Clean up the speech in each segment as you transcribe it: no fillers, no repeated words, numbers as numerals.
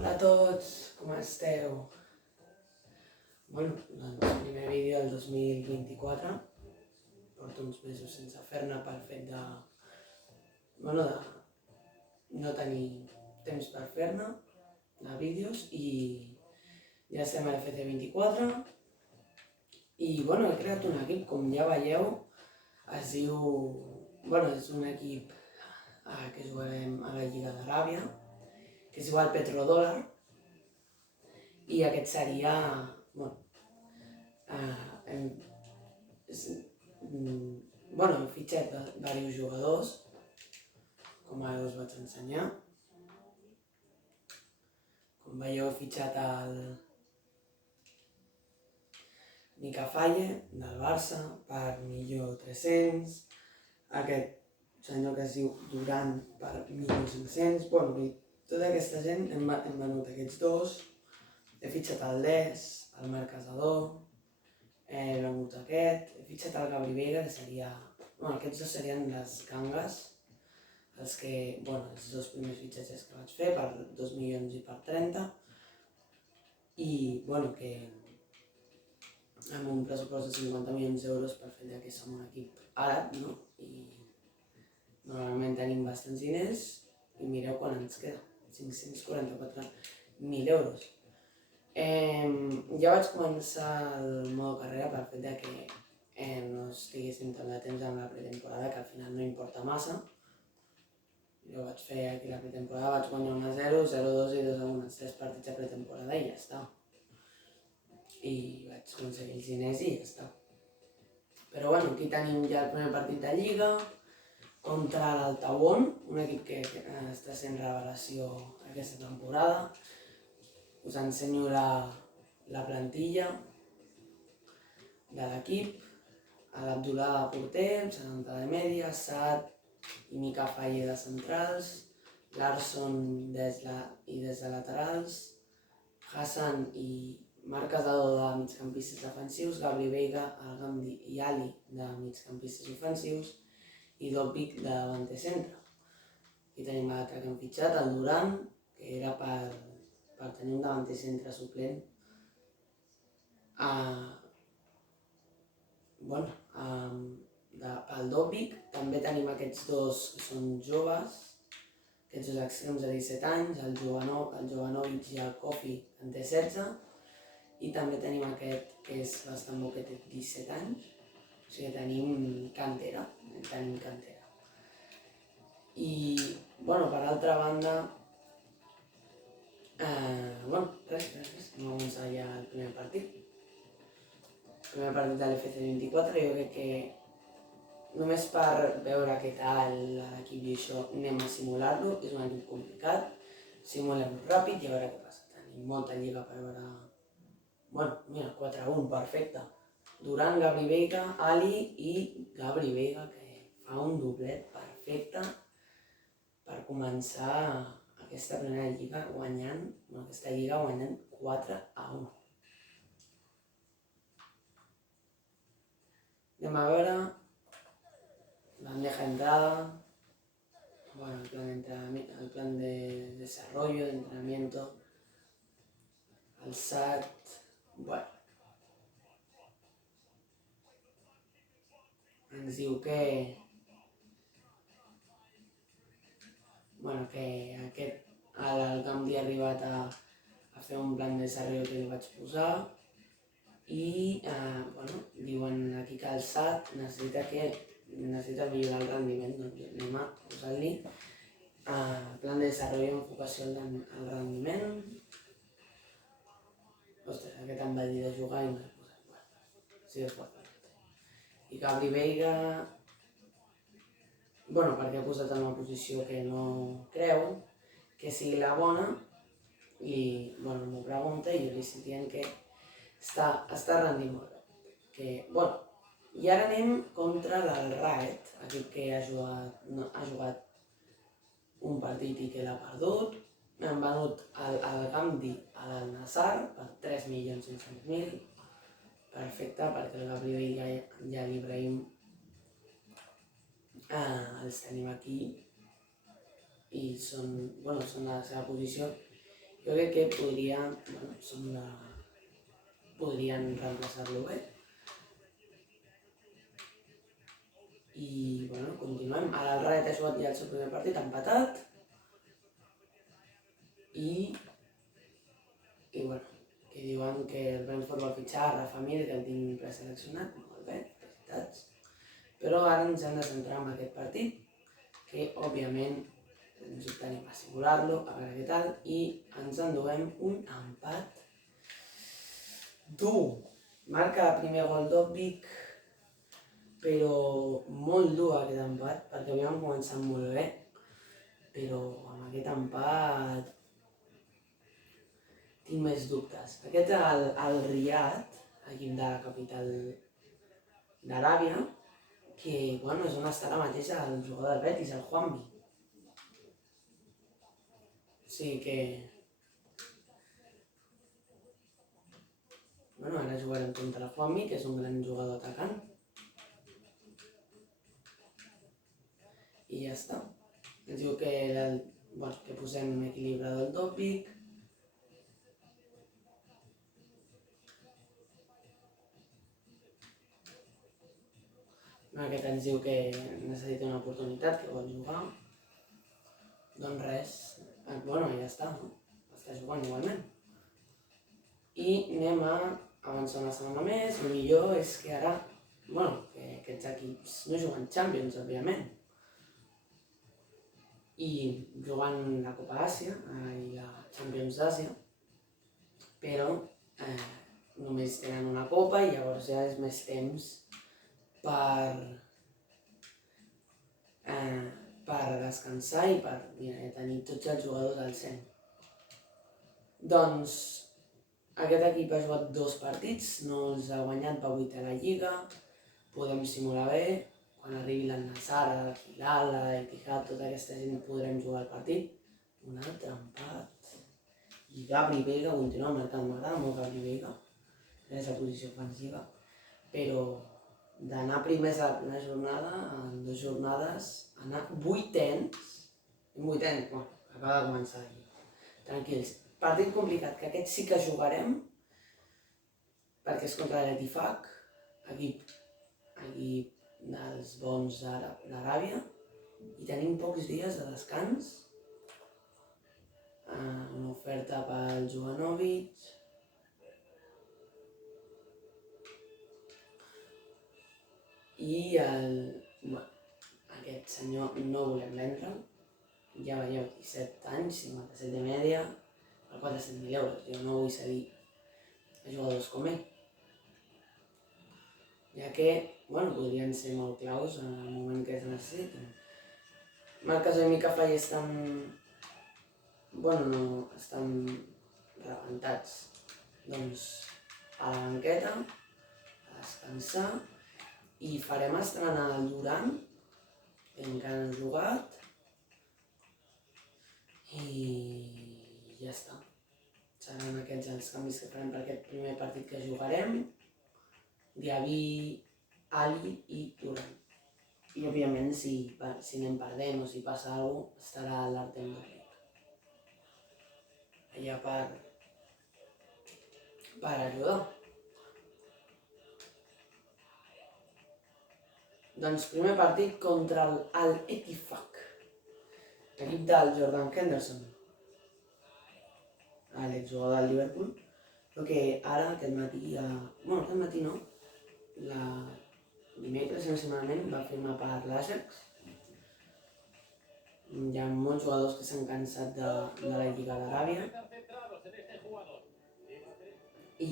Hola a tots, com esteu? Doncs primer vídeo del 2024. Porto uns mesos sense fer-ne pel fet de no tenir temps per fer-ne, de vídeos, i ja estem a l'FT24. I he creat un equip, com ja veieu, es diu... és un equip que jugarem a la Lliga d'Aràbia, que es diu el Petrodòlar, i aquest seria... Hem fitxat diversos jugadors, com ara us vaig ensenyar. Com veieu, he fitxat el Mika Faye, del Barça, per 1.300.000, aquest senyor que es diu Duran per 1.500.000, i tota aquesta gent hem venut aquests dos. He fitxat el Des, el Marc Casador, he venut aquest, he fitxat el Gabri Veiga, que seria... aquests dos serien les gangues, els dos primers fitxatges que vaig fer, per 2 milions i per 30, i que amb un pressupost de 50 milions d'euros per fer que som un equip àrab, no? I normalment tenim bastants diners, i mireu quan ens queda, 544.000 euros. Ja vaig començar el modo carrera per fet que no estiguéssim tant de temps amb la pretemporada, que al final no importa massa. Jo vaig fer aquí la pretemporada, vaig guanyar 1-0, 0-2 i 2-1, els 3 partits de pretemporada i ja està. I vaig aconseguir els diners i ja està. Però aquí tenim ja el primer partit de Lliga contra l'Altawon, un equip que està sent revelació aquesta temporada. Us ensenyo la plantilla de l'equip. L'Abdullah de porter, 70 de mèdia, Saad i Mika Faye de centrals, Larsson des de laterals, Hassan i Marc Casador de migcampistes defensius, Gabri Veiga, el Gamdi i Ali de migcampistes ofensius i Dobbik de davanter centre. Aquí tenim l'altre que hem fitxat, el Duran, que era per tenir un davanter centre suplent. Pel Dobbik també tenim aquests dos que són joves, aquests dos extrems de 17 anys, el Jovanovic i el Kofi, que en té 16, i també tenim aquest que és l'Estambó, que té 17 anys, o sigui tenim cantera. I, per altra banda, res, no començar ja el primer partit. El primer partit de l'FC24, jo crec que només per veure què tal l'equip i això anem a simular-lo, és un equip complicat, simulem ràpid i a veure què passa. Tenim molta lliga per veure... Mira, 4-1, perfecte. Duran, Gabri Veiga, Ali i Gabri Veiga, que fa un doblet perfecte per començar aquesta primera lliga guanyant 4-1. Anem a veure bandeja de entrada, el plan de desarrollo, de entrenamiento, el SAT, ens diu que el Gamdi ha arribat a fer un plan de desarrollo que li vaig posar i diuen aquí que el SAT necessita millorar el rendiment, doncs anem a posar-li plan de desarrollo amb enfocació al rendiment. Ostres, aquest em va dir de jugar i no l'he posat. Sí, és fort. I Gabri Veiga, perquè ha posat en una posició que no creu que sigui la bona, i m'ho pregunta i jo li estic dient que està rendint molt bé. I ara anem contra l'Al Raed, equip que ha jugat un partit i que l'ha perdut. Hem venut el Gamdi a l'Al-Nassr per 3.500.000, perfecte, perquè el Gabri Veiga i l'Ibrahim els tenim aquí i són a la seva posició Jo crec que podrien reemplaçar-lo bé. I, continuem. Ara el Rayo ha jugat ja el seu primer partit, empatat. I que diuen que el Brentford vol fitxar Rafa Mir, que el tinc preseleccionat, molt bé, felicitats. Però ara ens hem de centrar en aquest partit, que òbviament ens ho tenim a assegurar-lo, a veure què tal, i ens enduem un empat dur. Marca el primer gol d'Òbvic, però molt dur aquest empat, perquè havíem començat molt bé, però amb aquest empat tinc més dubtes. Aquest el Riad, equip de la capital d'Aràbia, que és on està ara mateix el jugador del Betis, el Juanmi. O sigui que... ara jugarem contra el Juanmi, que és un gran jugador atacant. I ja està. Ens diu que posem equilibrador tòpic. Aquest ens diu que necessita una oportunitat, que vol jugar. Doncs res. Ja està, no? Està jugant igualment. I anem a avançar una setmana més. El millor és que ara, que aquests equips no juguen Champions, òbviament. I jugant la Copa Àsia i la Champions d'Àsia, però només tenen una copa i llavors ja és més temps per descansar i per tenir tots els jugadors al 100. Doncs aquest equip ha jugat 2 partits, no els ha guanyat, va 8 a la Lliga, podem simular bé, quan arribi l'Al-Nassr, l'Hilal, l'Etihad, tota aquesta gent podrem jugar el partit. Un altre empat. I Gabri Veiga continua marcant, m'agrada molt Gabri Veiga, és la posició ofensiva, però d'anar primers a la primera jornada, en 2 jornades, anar 8ens, acaba de començar aquí. Tranquils. Partit complicat, que aquest sí que jugarem, perquè és contra l'Etifaq, equip dels bons d'Aràbia, i tenim pocs dies de descans. Una oferta pel Jovanovic. I aquest senyor no volem vendre, ja veieu, 17 anys, 57 de mèdia, per 400.000 euros. Jo no vull cedir a jugadors com ell, ja que podrien ser molt claus en el moment que es necessiten. Marc Gasol i Mika Faye estan rebentats, doncs a la banqueta, a descansar, i farem estrenar el Durant, que encara no ha jugat, i ja està. Seran aquests els canvis que farem per aquest primer partit que jugarem. Diaby, Ali i Durant. I òbviament si anem perdent o si passa alguna cosa, estarà l'Artem Dovbyk allà per ajudar. Doncs primer partit contra l'Al-Ettifaq, equip del Jordan Henderson, l'exjugador del Liverpool, però que ara aquest matí no, dimecres setmanalment va firmar per l'Ajax. Hi ha molts jugadors que s'han cansat de la Lliga d'Aràbia i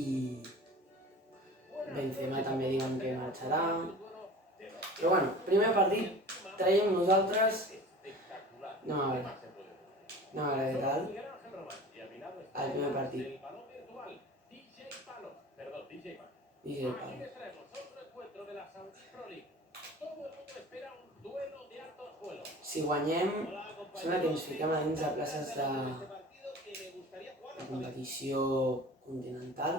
Benzema també diuen que marxarà. Però primer partit, traiem nosaltres, anem a veure què tal, el primer partit. DJ Palo. Si guanyem, sembla que ens fiquem a dins de places de competició continental.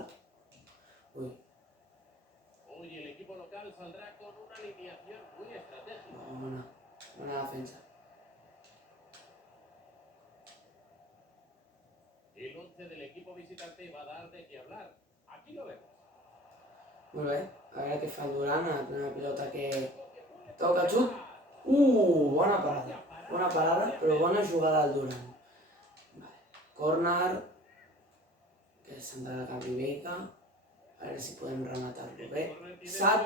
Hoy el equipo local saldrá con una alineación muy estratégica. Buena defensa. El 11 del equipo visitante va a dar de qué hablar. Aquí lo vemos. Molt bé, a veure què fa el Durant, a la primera pilota que toca el xut. Bona parada, però bona jugada del Durant. Vale. Corner, que centrarà cap i Veiga, a veure si podem rematar-lo bé. Sat,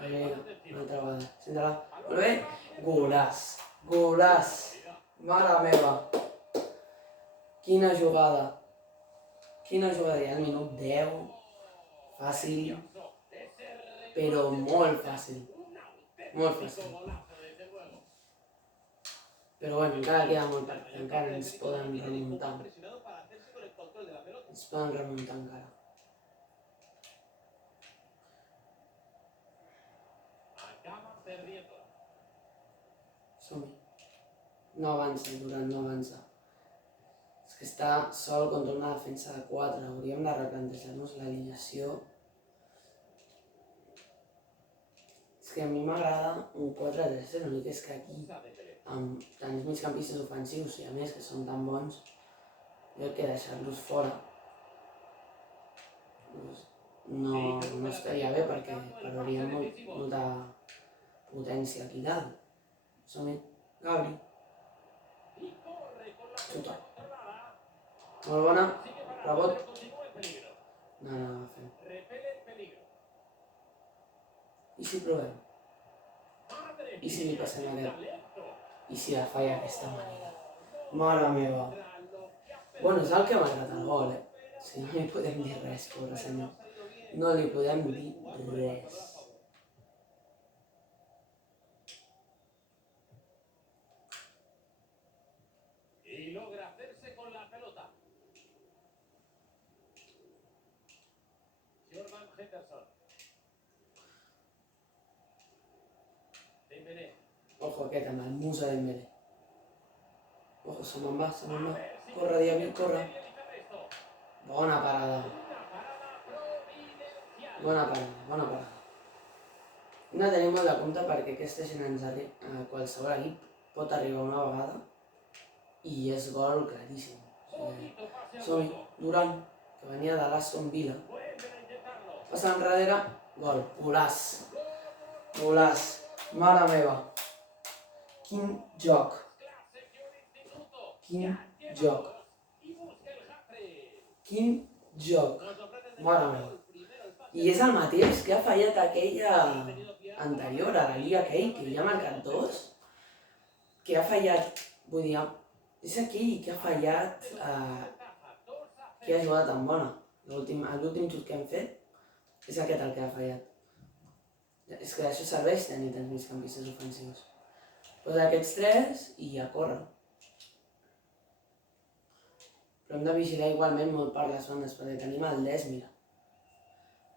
Veiga, una altra vegada, centrarà, molt bé, golàs, mare meva, quina jugada ja al minut 10, fàcil, però molt fàcil. Però bueno, encara queda molt partit, encara ens poden remuntar encara. Som-hi. No avança, Durant no avança. És que està sol contra una defensa de 4, hauríem de replantejar-nos l'alineació. És que a mi m'agrada un 4-3-3, l'únic és que aquí, amb tants migcampistes ofensius i a més que són tan bons, jo crec que deixar-los fora no estaria bé perquè perdríem molta potència aquí dalt. Som-hi, Gabri. Xuta. Molt bona, rebot. No, agafem. I si provem? I si li passem aquest? I si la falla d'aquesta manera? Mare meva. Bueno, és el que m'ha agradat el gol, Si no li podem dir res, pobre senyor. No li podem dir res. Y logra hacerse con la pelota. Jordan Henderson. Dembélé. Ojo aquest amb el Musa Dembélé. Ojo, se me'n va. Corre, Diaby, corre. Bona parada. Hem de tenir molt de compte perquè aquesta gent ens arriba, a qualsevol equip pot arribar una vegada i és gol claríssim. Som-hi, Durant, que venia de l'Aston Villa. Passa enrere, gol, golaç, mare meva. Quin joc. Mare meva. I és el mateix que ha fallat aquella anterior a la Lliga aquell, que ja ha marcat 2, que ha fallat, vull dir, és aquell que ha fallat, que ha jugat tan bona. L'últim xut que hem fet és aquest el que ha fallat. És que això serveix tenir tants migcampistes ofensius. Posa aquests 3 i a córrer. Però hem de vigilar igualment molt per les bandes, perquè tenim el Dest, mira.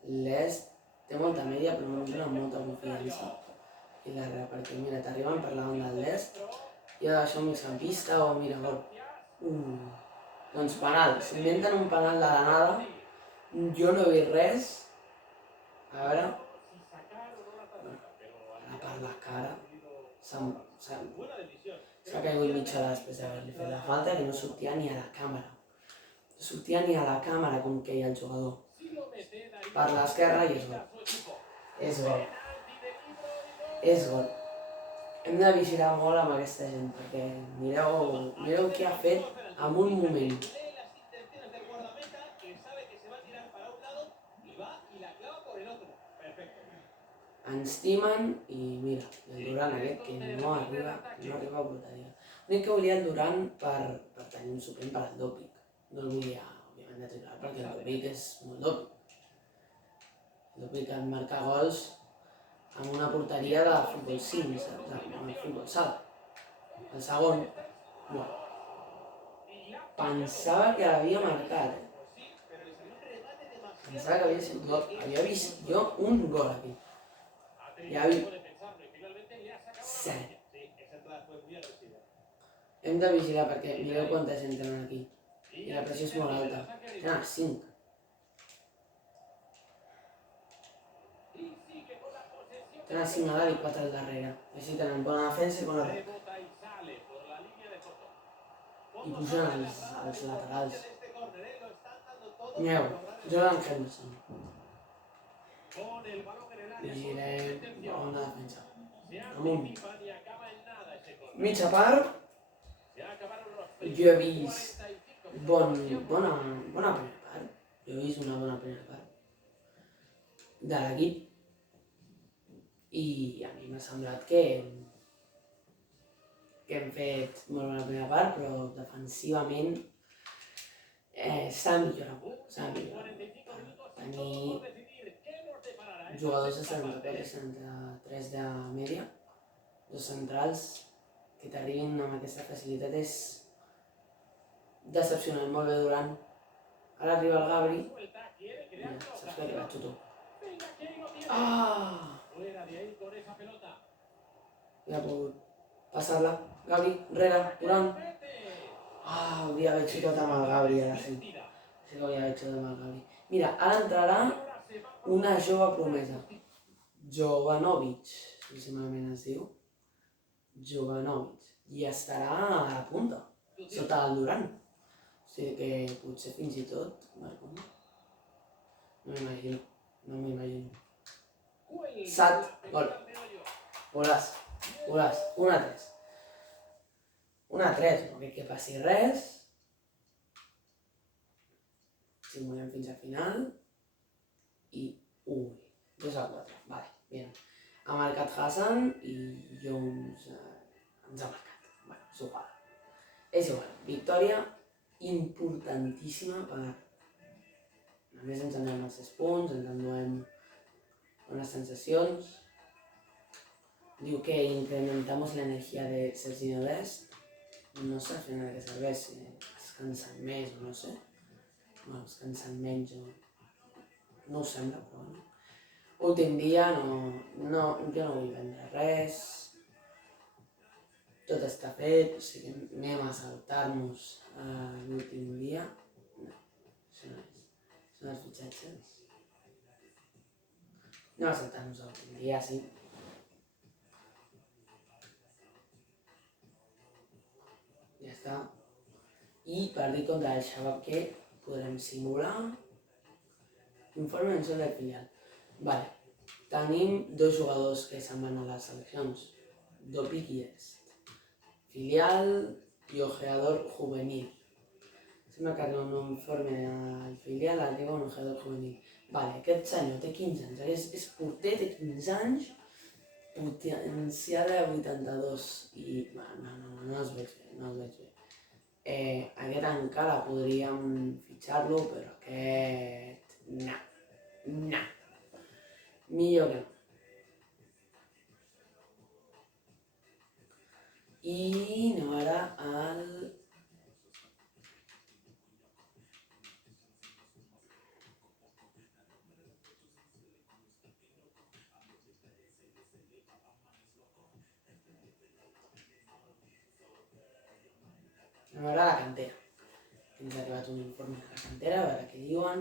L'Est té molta mèdia, però no dona molta confiança. I darrere, perquè mira, t'arriben per la banda del Dest, i ha de deixar un migcampista o mira, gol. Doncs penal, s'inventen un penal de la nada, jo no he vist res. A veure, ara per la cara, s'ha caigut mitja hora després d'haver-li fet la falta, que no sortia ni a la càmera. No sortia ni a la càmera com queia el jugador. Per l'esquerra i és gol. És gol. Hem de vigilar molt amb aquesta gent, perquè mireu què ha fet en un moment. Ens timen i mira, el Durant aquest que no arriba a porteria. L'únic que volia el Durant per tenir un suplent per al dòpic. No el volia, òbviament, de titular perquè el dòpic és molt dòpic. El dòpic et marca gols amb una porteria de futbol 5, saps? De futbol sala. El segon, no. Pensava que l'havia marcat, Pensava que havia sigut gol. Havia vist jo un gol aquí. Ja vi... 7. Hem de vigilar perquè mireu quanta gent tenen aquí. I la pressió és molt alta. Tenen 5. Tenen 5 a dalt i 4 al darrere. Així tenen bona defensa i bona rec. i pugen als laterals. Mireu, Jordan Henderson. Vigilem, bona defensa. Amunt. Mitja part, jo he vist bona primera part. Jo he vist una bona primera part de l'equip i a mi m'ha semblat que hem fet molt bona primera part, però defensivament s'ha millorat. Tenir jugadors de 74 i 73 de mèdia, dos centrals, que t'arribin amb aquesta facilitat és decepcionant. Molt bé Durant. Ara arriba el Gabri. Mira, saps que la xuto. Ah! Ja ha pogut passar-la. Gabri, enrere, Durant. Ah, hauria d'haver xutat amb el Gabri, ara sí. Sí que hauria d'haver xutat amb el Gabri. Mira, ara entrarà una jove promesa. Jovanovic, si malament es diu. Jovanovic. I estarà a la punta, sota el Durant. O sigui que potser fins i tot marcant. No m'imagino. Sat, gol. Golaç. 1-3. 1-3, no crec que passi res. Simulem fins al final. I 2-4. Vale, bien. Ha marcat Hassan i Jones ens ha marcat. Bueno, és igual. És igual. Victòria importantíssima per... A més ens enduem els 6 punts, ens enduem bones sensacions. Diu que incrementamos la energía de Serginho Dest. No sé al final què serveix, si es cansen més o no sé. Bueno, es cansen menys o... No ho sembla, però bueno. Últim dia, jo no vull vendre res. Tot està fet, o sigui, anem a saltar-nos l'últim dia. No, això no és. Són els fitxatges. Anem a saltar-nos l'últim dia, sí. Ja està. I partit contra el Shabab que podrem simular. Informe mensual del filial. Vale. Tenim 2 jugadors que se'n van a les seleccions. Dopic i Est. Filial i ojeador juvenil. Sembla que arriba un informe del filial, arriba un ojeador juvenil. Vale, aquest senyor té 15 anys, és porter, té 15 anys, potencial de 82 i... No els veig bé. Aquest encara podríem fitxar-lo, però aquest... No. Millor que no. I anem ara al... Anem ara a la cantera. Ens ha arribat un informe de la cantera, a veure què diuen.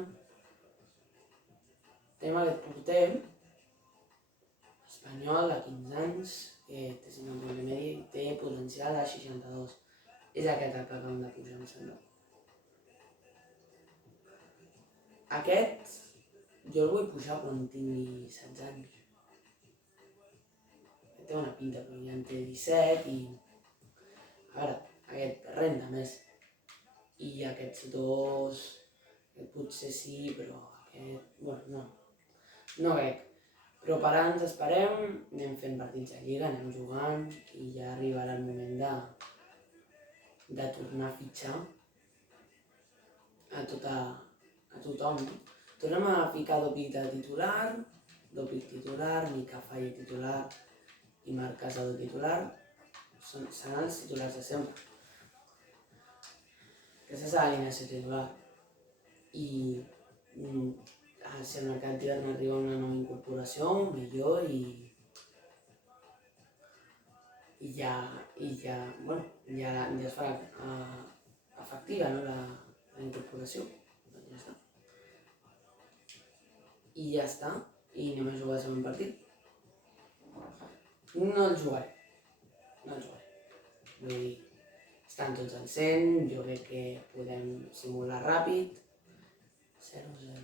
Tenim aquest porter espanyol de 15 anys, que té 50 de mèdia i té potencial de 62. És aquest el que acabem de pujar, em sembla. Aquest, jo el vull pujar quan tingui 16 anys. Té una pinta, però ja en té 17 i... A veure, aquest renda més. I aquests dos, potser sí, però aquest... Bueno, no. No crec. Però per ara ens esperem, anem fent partits de lliga, anem jugant i ja arribarà el moment de tornar a fitxar a tothom. Tornem a ficar Dopic de titular, Mika Faye titular i Marc Casado titular. Seran els titulars de sempre. Aquesta és la alineació titular. I si al mercat d'hivern arriba una nova incorporació, millor i ja es farà efectiva, no, la incorporació. Doncs ja està. I ja està. I anem a jugar el segon partit. No el jugaré. Vull dir, estan tots al 100, jo crec que podem simular ràpid. 0-0.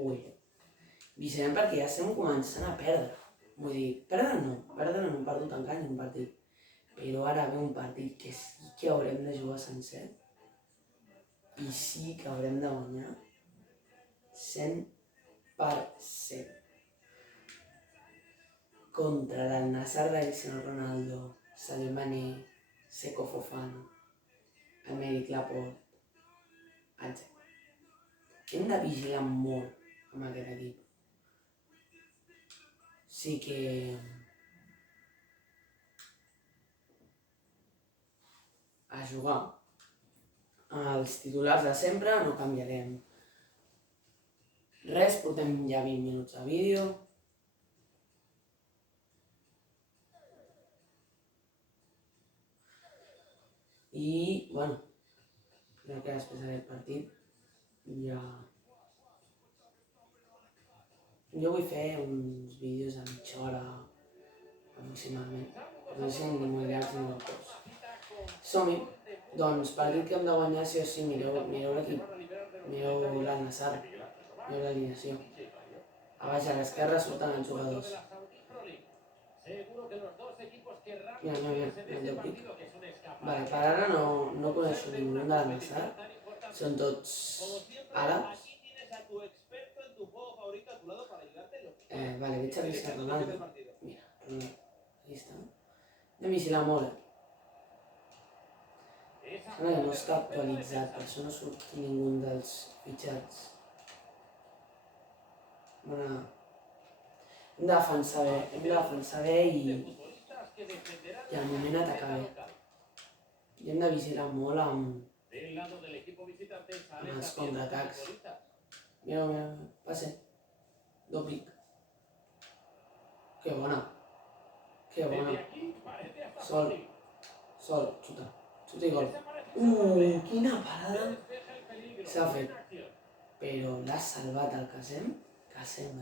Ui. Vigilem perquè ja estem començant a perdre. Vull dir, perdre no hem perdut encara ni un partit. Però ara ve un partit que sí que haurem de jugar sencer i sí que haurem de guanyar 100%. Contra el Nassr de Cristiano Ronaldo, Sadio Mané, Seko Fofana, Aymeric Laporte, etc. Hem de vigilar molt amb aquest equip. Sí que a jugar els titulars de sempre, no canviarem res, portem ja 20 minuts de vídeo. I, bueno, crec que després d'aquest partit ja... Jo vull fer uns vídeos de mitja hora aproximadament, no sé ni molt llargs ni molt curts. Som-hi! Doncs partit que hem de guanyar sí o sí, mireu l'equip, mireu el Nassr, mireu l'alineació. A baix a l'esquerra surten els jugadors. Mira, el Jokic. Vale, per ara no coneixo ningú de la Nassr, són tots àrabs. Vale, veig a Cristiano Ronaldo. Mira, Ronaldo, aquí està. Hem de vigilar molt. Sembla que no està actualitzat, per això no surt ningú dels fitxats. Bona... Hem de defensar bé i al moment atacar bé. I hem de vigilar molt amb els contraatacs. Mira, passe. Dopic. Que bona. Sol, xuta i gol. Quina parada s'ha fet. Però l'ha salvat el Kassem. Kassem.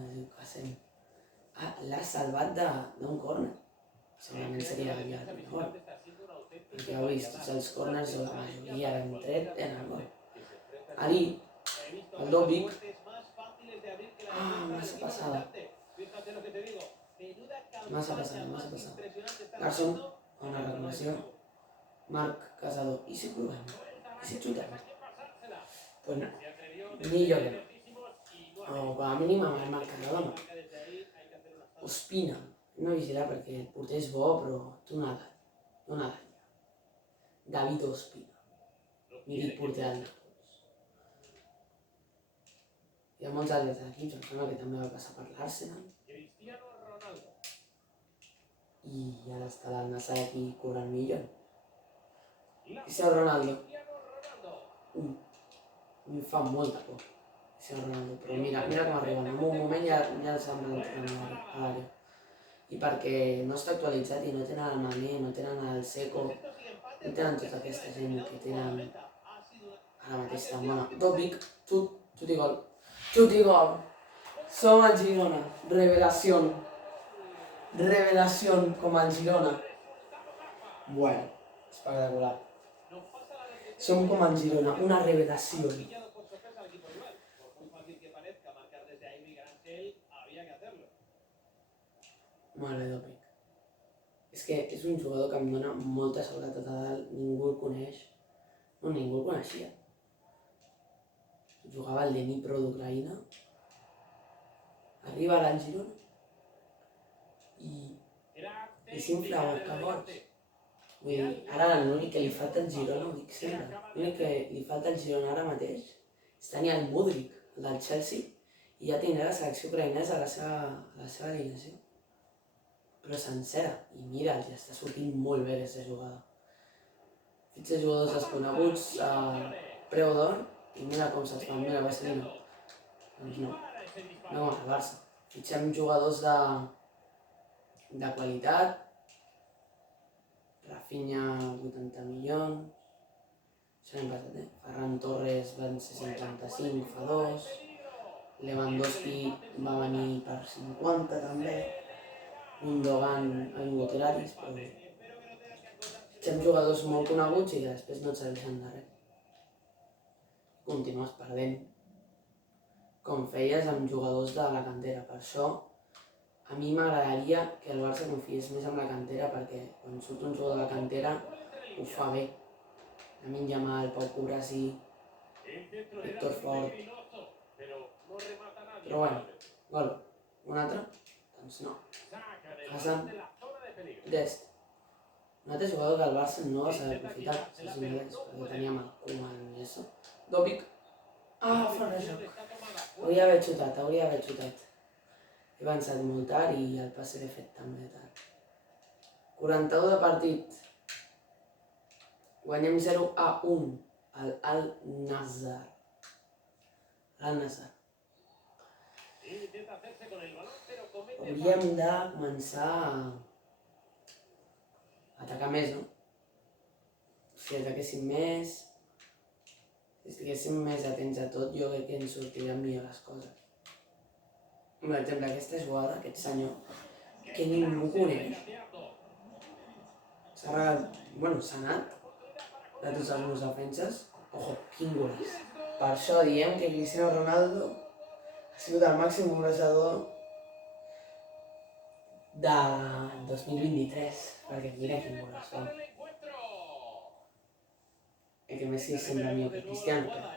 L'ha salvat d'un córner. Segurament seria el gol. Perquè heu vist, tots els córners o la majoria l'hem tret en el gol. Ali, el Dopic. Massa passada. Garçon, una reclamació. Marc Casado. I si provem? I si xutem? Pues no. Ni lloguem. O com a mínim amb el Marc Casado no. Ospina. Hem de vigilar perquè el porter és bo, però tu nada. David Ospina. Mític porter del Nàpols. Hi ha molts altres equips, em sembla que també va passar per l'Arsenal. I ara està el Nassr aquí cobrant millor. Cristiano Ronaldo. Mi fa molta por. Cristiano Ronaldo, però mira com arriben. En un moment ja s'han rentat a l'àrea. I perquè no està actualitzat i no tenen el Mané, no tenen el Seko, no tenen tota aquesta gent que tenen ara mateix tan bona. Dopic, xut i gol. Xut i gol. Som el Girona. Revelación com el Girona. Bueno, espectacular. Som com el Girona, una revelació. Molt bé, Dopic. És que és un jugador que em dona molta seguretat a dalt, ningú el coneix. No, ningú el coneixia. Jugava al Dnipro d'Ucraïna. Arriba ara al Girona. I s'infla a gols. Vull dir, ara l'únic que li falta al Girona, ho dic sempre, l'únic que li falta al Girona ara mateix és tenir el Mudryk, el del Chelsea, i ja tindrà la selecció ucraïnesa a la seva alineació. Però sencera, i mira, ja està sortint molt bé aquesta jugada. Fitxa jugadors desconeguts a preu d'or i mira com se'ls fa, mira, Vaselino. Doncs no com el Barça. Fitxem jugadors de qualitat. Rafinha, 80 milions. Això n'hem passat, Ferran Torres van ser 55, fa 2. Lewandowski va venir per 50 també. Gundogan ha vingut gratis, però fitxem jugadors molt coneguts i després no et serveixen de res. Continues perdent, com feies amb jugadors de la cantera. Per això, a mi m'agradaria que el Barça confiés més en la cantera, perquè quan surt un jugador de la cantera ho fa bé. Lamine Yamal, Pau Cubarsí, Héctor Fort. Però bueno, gol. Un altre? Doncs no. Hassan, Dest. Un altre jugador del Barça no va saber aprofitar, perquè teníem el Koeman i això. Dobic. Ah, fora de joc. Hauria d'haver xutat. He avançat molt tard i el passe l'he fet també tard. 41 de partit. Guanyem 0-1 al Al-Nassr. Al-Nassr. Hauríem de començar a atacar més, no? Si ataquéssim més, si estiguéssim més atents a tot, jo crec que ens sortiran millor les coses. Per exemple, aquesta jugada, aquest senyor, que ningú coneix, s'ha anat de tots els meus defenses. Ojo, quin golaç. Per això diem que Cristiano Ronaldo ha sigut el màxim golejador del 2023, perquè mira quin golaç fa. Que Messi és sempre millor que Cristiano, però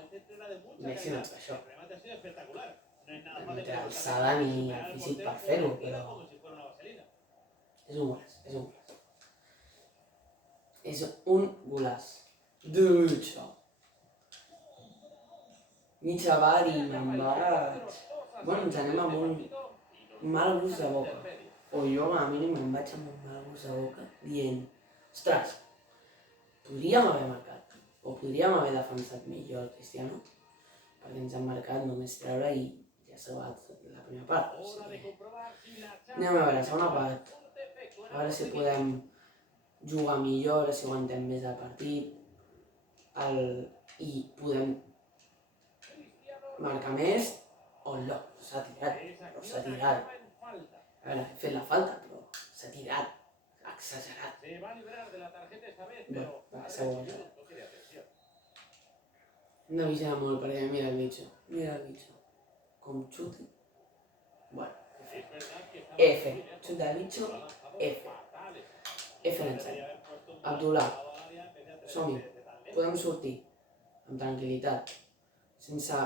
Messi no et fa això. No té l'alçada ni el físic per fer-ho, però és un golaç. És un golaç. Ducho. Mitja bar i me'n vaig... Bueno, ens anem amb un mal gust de boca. O jo, a mi me'n vaig amb un mal gust de boca dient, ostres, podríem haver marcat, o podríem haver defensat millor el Cristiano, perquè ens han marcat només treure i ja s'ha acabat la primera part. O sigui, anem a veure, segona part. A veure si podem jugar millor, a veure si aguantem més el partit i podem marcar més o no. S'ha tirat. A veure, he fet la falta, però s'ha tirat. Exagerat. Bé, segon. Hem de vigilar molt perquè mira el bitxo. Com xuti. Bueno, F. Xuta el bitxo, F. F l'encén. Abdullah. Som-hi. Podem sortir amb tranquil·litat, sense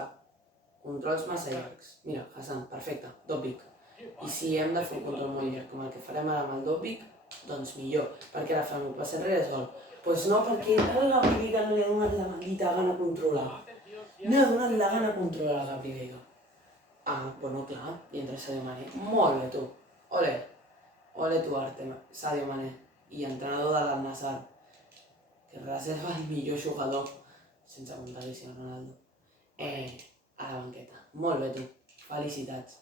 controls massa llargs. Mira, Hassan, perfecte, Dobic. I si hem de fer un control molt llarg, com el que farem ara amb el Dobic, doncs millor, perquè ara fem un pas enrere és gol. Doncs no, perquè a Gabri Veiga no li ha donat la maldita gana a controlar. No ha donat la gana a controlar a Gabri Veiga. Ah, bueno, clar, i entra Sadio Mané. Molt bé, tu. Ole tu, Sadio Mané. I entrenador de l'Al-Nassr, que reserva el millor jugador, sense comptar Cristiano Ronaldo, a la banqueta. Molt bé, tu. Felicitats.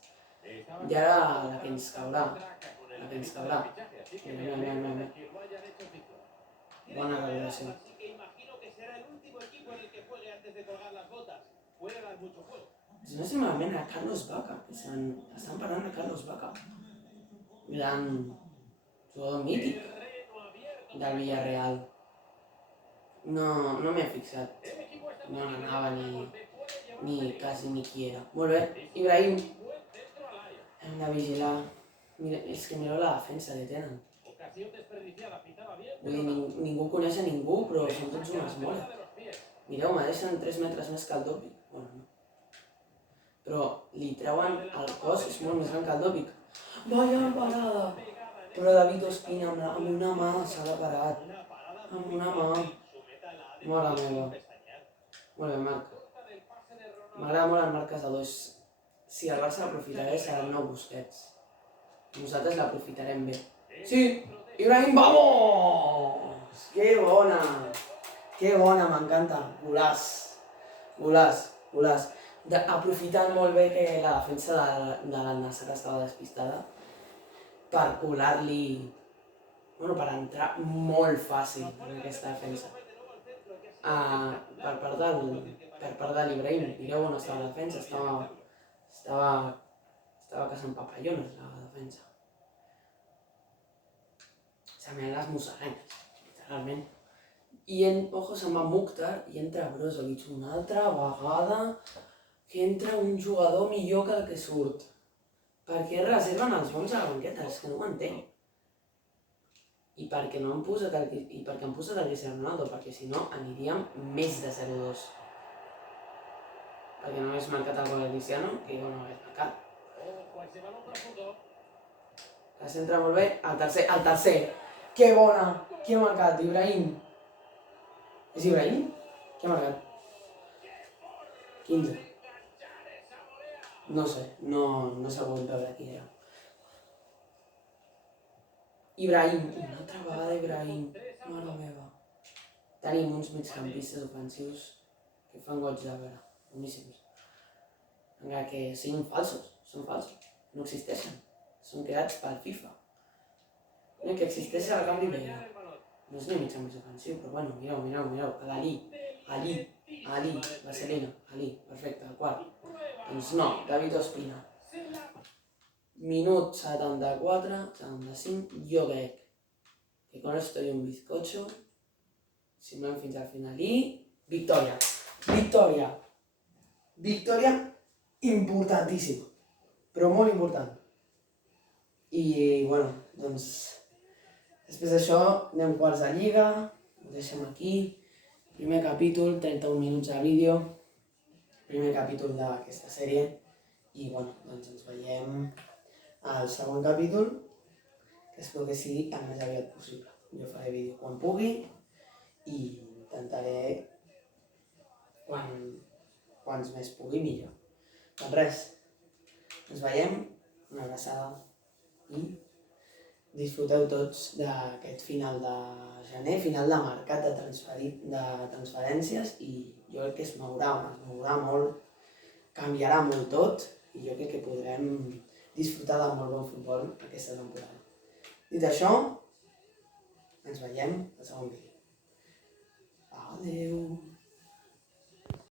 I ara la que ens caurà. Mira. Bona revelació. No sé malament a Carlos Bacca, que estan parlant de Carlos Bacca. Gran jugador mític del Villarreal. No m'he fixat. No n'anava ni quasi ni qui era. Molt bé, Ibrahim. Hem de vigilar. Mira, és que mireu la defensa que tenen. Vull dir, ningú coneix a ningú, però són tots unes moles. Mireu, mereixen 3 metres més que el Dobic. Bueno, no. Però li treuen el cos, és molt més gran que el Dobic. Vaya parada! Però David Ospina amb una mà s'ha de parat. Amb una mà. Mare meva. Molt bé, Marc. M'agrada molt el Marc Casador. Si el Barça l'aprofitaré serà el nou Busquets. Nosaltres l'aprofitarem bé. Sí! Ibrahim, vamos! Que bona, m'encanta. Golaç. Aprofitant molt bé que la defensa de l'Al-Nassr estava despistada per colar-li, per entrar molt fàcil en aquesta defensa. Per part de l'Ibrahim, mireu on estava la defensa, estava caçant papallones la defensa. Se me dan las musarañas, literalment. I ojo, se'n va Mukhtar i entra Brozovic una altra vegada que entra un jugador millor que el que surt. Per què reserven els bons a la banqueta? És que no ho entenc. I perquè han posat el Cristiano Ronaldo, perquè si no aniríem més de 0-2. Perquè no hagués marcat el gol de Cristiano, que jo no hagués marcat. La centra molt bé, el tercer. Que bona! Qui ha marcat? Ibrahim. És Ibrahim? Qui ha marcat? 15. No sé, no s'ha pogut veure qui era. Ibrahim, una altra vegada Ibrahim. Mare meva. Tenim uns migcampistes ofensius que fan goig de veure. Boníssims. Encara que siguin falsos, són falsos. No existeixen. Són creats per FIFA. No, que existeix al canvi veia. No és ni migcampista ofensiu, però bueno, mireu. Ali, Vaselina, Ali, perfecte, el quart. Doncs no, David Ospina. Minut 74, 75, jo crec que con esto y un bizcocho, si no fins al final, i victòria. Victòria importantíssima, però molt important. I, bueno, doncs, després d'això anem quarts de lliga, ho deixem aquí, primer capítol, 31 minuts de vídeo, primer capítol d'aquesta sèrie, i, bueno, doncs ens veiem al segon capítol, que espero que sigui el més aviat possible. Jo faré vídeo quan pugui i intentaré quants més pugui millor. Doncs res, ens veiem, una abraçada i disfruteu tots d'aquest final de gener, final de mercat de transferències i jo crec que es mourà molt, canviarà molt tot i jo crec que podrem disfrutar de molt bon futbol aquesta temporada. Dit això, ens veiem al segon vídeo. Adeu!